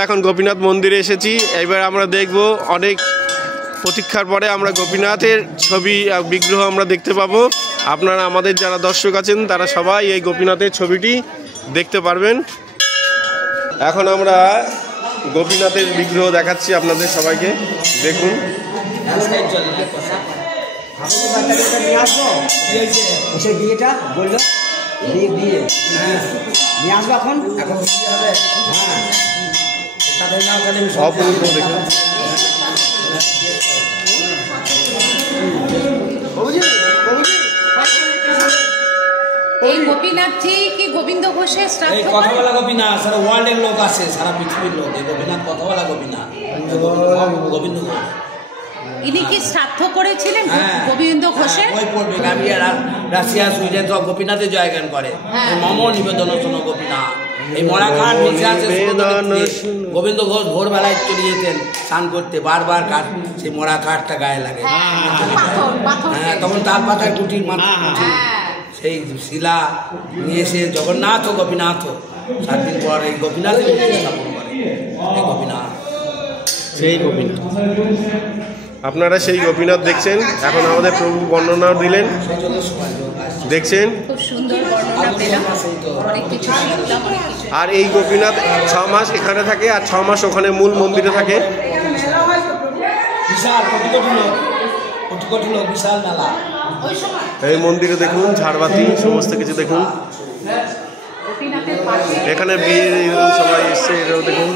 এখন গোপীনাথ মন্দিরে এসেছি। এবার আমরা দেখব অনেক প্রতীক্ষার পরে আমরা গোপীনাথের ছবি বিগ্রহ আমরা দেখতে পাবো। আপনারা আমাদের যারা দর্শক আছেন তারা সবাই এই গোপীনাথের ছবিটি দেখতে পারবেন। এখন আমরা গোপীনাথের বিগ্রহ দেখাচ্ছি আপনাদের সবাইকে, দেখুন। অপূর্ব দেখুন। এই গোপীনাথজি কি গোবিন্দ ঘোষের শ্রাদ্ধ? এই কথা বলা গোপীনাথ, সারা ওয়ার্ল্ডের লোক আছে, সারা পৃথিবীর লোক। এই গোপীনাথ কথা বলা গোপীনাথ, গোবিন্দ ঘোষ। ইনি কি শ্রাদ্ধ করেছিলেন গোবিন্দ ঘোষের? ওই পড়বে গাম্বিয়া, রাশিয়া, সুইডেন সব গোপীনাথের জয়গান করে। মম নিবেদন শোনো গোপীনাথ। এই মরাঘাট মিশে আছে গোবিন্দ ঘোষ ভোরবেলায় চলে যেতেন স্নান করতে, বারবার কাঠ সেই মরা কাঠটা গায়ে লাগে। হ্যাঁ, তখন তাল পাতায় কুটির মাথা সেই শিলা নিয়ে এসে জগন্নাথ ও গোপীনাথ 7 দিন পর এই গোপীনাথের স্থাপন করে। এই গোপীনাথ, সেই গোপীনাথ, আপনারা সেই গোপীনাথ দেখছেন। এখন আমাদের প্রভু বর্ণনাও দিলেন, দেখছেন। খুব সুন্দর বর্ণনা পেলাম, অনেক কিছু শিখলাম। আর এই গোপীনাথ 6 মাস এখানে থাকে আর 6 মাস ওখানে মূল মন্দিরে থাকে। বিশাল কোটি কোটি লোক, বিশাল মেলা। এই মন্দিরে দেখুন ঝাড়বাতি সমস্ত কিছু দেখুন। এখানে বিয়ের সবাই এসছে, এটাও দেখুন।